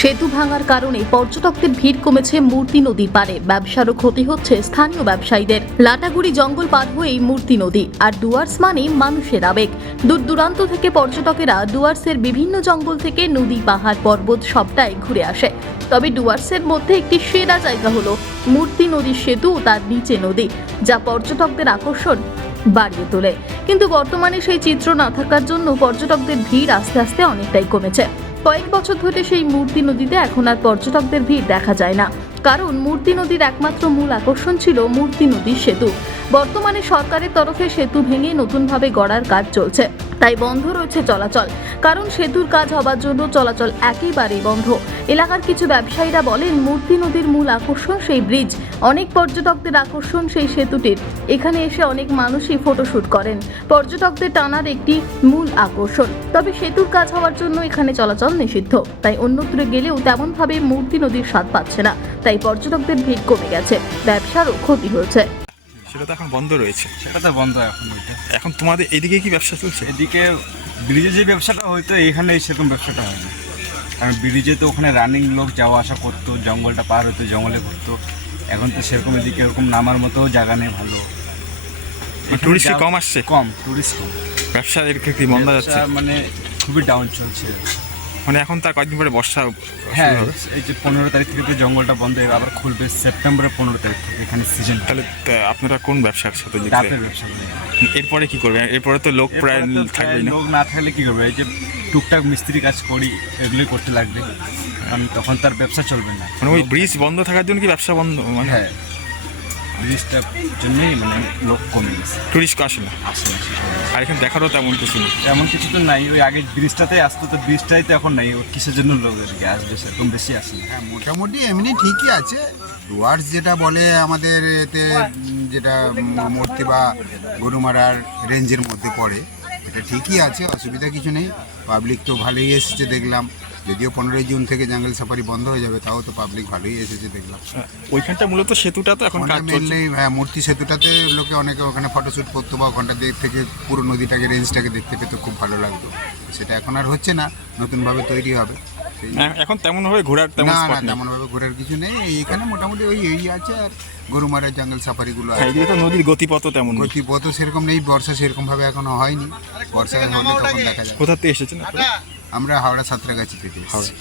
সেতু ভাঙার কারণে পর্যটকদের ভিড় কমেছে মূর্তি নদীর পারে। ব্যবসারও ক্ষতি হচ্ছে স্থানীয় ব্যবসায়ীদের। লাটাগুড়ি জঙ্গল পার হয়েই মূর্তি নদী, আর ডুয়ার্স মানে মানুষের আবেগ। দূর দূরান্ত থেকে পর্যটকেরা ডুয়ার্সের বিভিন্ন জঙ্গল থেকে নদী, পাহাড়, পর্বত সবটাই ঘুরে আসে। তবে ডুয়ার্সের মধ্যে একটি সেরা জায়গা হলো মূর্তি নদীর সেতু ও তার নিচে নদী, যা পর্যটকদের আকর্ষণ বাড়িয়ে তোলে। কিন্তু বর্তমানে সেই চিত্র না থাকার জন্য পর্যটকদের ভিড় আস্তে আস্তে অনেকটাই কমেছে। কয়েক বছর ধরে সেই মূর্তি নদীতে এখন আর পর্যটকদের ভিড় দেখা যায় না, কারণ মূর্তি নদীর একমাত্র মূল আকর্ষণ ছিল মূর্তি নদীর সেতু। বর্তমানে সরকারের তরফে সেতু ভেঙে নতুনভাবে গড়ার কাজ চলছে, তাই বন্ধ রয়েছে চলাচল। কারণ সেতুর কাজ হবার জন্য চলাচল একেবারেই বন্ধ। এলাকার কিছু ব্যবসায়ীরা বলেন, মূর্তি নদীর মূল আকর্ষণ সেই ব্রিজ, অনেক পর্যটকদের আকর্ষণ সেই সেতুটির। এখানে এসে অনেক মানুষই ফটোশুট করেন, পর্যটকদের টানার একটি মূল আকর্ষণ। তবে সেতুর কাজ হওয়ার জন্য এখানে চলাচল নিষিদ্ধ, তাই অন্যত্র গেলেও তেমনভাবে মূর্তি নদীর স্বাদ পাচ্ছে না। তাই পর্যটকদের ভিড় কমে গেছে, ব্যবসারও ক্ষতি হয়েছে। সেটা তো এখন বন্ধ রয়েছে। সেটা তো বন্ধ এখন। এখন তোমাদের এদিকে কি ব্যবসা চলছে? এদিকে ব্রিজে যে ব্যবসাটা হয়তো এখানে সেরকম ব্যবসাটা হয় না, কারণ ব্রিজে তো ওখানে রানিং লোক যাওয়া আসা করতো, জঙ্গলটা পার হতো, জঙ্গলে ঘুরতো। এখন তো সেরকম এদিকে এরকম নামার মতো জায়গা নেই ভালো। টুরিস্ট কম আসছে, কম টুরিস্ট কম। ব্যবসা এর ক্ষেত্রে বন্ধ যাচ্ছে, মানে খুবই ডাউন চলছে। মানে এখন তার কয়েকদিন পরে বর্ষা হ্যাঁ, শুরু হবে। এই যে 15 তারিখ থেকে তো জঙ্গলটা বন্ধ হয়ে আবার খুলবে সেপ্টেম্বরের 15 তারিখ থেকে। এখানে সিজন। তাহলে আপনারা কোন ব্যবসার সাথে যুক্ত? ডাবের ব্যবসা করে। এরপরে কি করবেন? এরপরে তো লোক প্রায় থাকবেই না। লোক না থাকলে কি করবে? এই যে টুকটাক মিস্ত্রি কাজ করি, এগুলোই করতে লাগবে, কারণ তখন তার ব্যবসা চলবে না। মানে ওই ব্রিজ বন্ধ থাকার জন্য কি ব্যবসা বন্ধ? মানে হ্যাঁ, ব্রিজটার জন্যই মানে লোক কমে গেছে, টুরিস্ট আসে না। আসে না। আর এখানে দেখারও তেমন কিছু নেই। এমন কিছু তো নাই, ওই আগে ব্রিজটাতেই আসতো, তো ব্রিজটাই তো এখন নাই। ওর কিসের জন্য লোক এদিকে আসবে? সেরকম বেশি আসে না। হ্যাঁ, মোটামুটি এমনি ঠিকই আছে। ডুয়ার্স যেটা বলে আমাদের এতে, যেটা মূর্তি বা গরুমারার রেঞ্জের মধ্যে পড়ে, এটা ঠিকই আছে, অসুবিধা কিছু নেই। পাবলিক তো ভালোই এসেছে দেখলাম, যদিও 15 জুন থেকে জঙ্গল সাফারি বন্ধ হয়ে যাবে, তাও তো পাবলিক ভালোই এসেছে দেখলাম। ওইখানটা মূলত সেতুটা তো এখন কাজ চলছে। মেনলি হ্যাঁ, মূর্তি সেতুটাতে লোকে অনেকে ওখানে ফটোশ্যুট করতো, বা ওখানটা থেকে পুরো নদীটাকে, রেঞ্জটাকে দেখতে পেতে খুব ভালো লাগতো। সেটা এখন আর হচ্ছে না, নতুনভাবে তৈরি হবে। এখন তেমন ভাবে ঘোরার তেমন না স্পট না, নেই। তেমন ভাবে ঘোরার কিছু নেই। এখানে মোটামুটি ওই এই আছে, আর গরুমারা জঙ্গল সাফারিগুলো হ্যাঁ, আছে। এদিকে তো নদীর গতিপথ তেমন নেই। গতিপথ সেরকম নেই, বর্ষা সেরকম ভাবে এখনো হয়নি। বর্ষা হলে তখন দেখা যাবে। কোথা থেকে এসেছেন আপনারা? আমরা হাওড়া সাঁতরাগাছি থেকে এসেছি।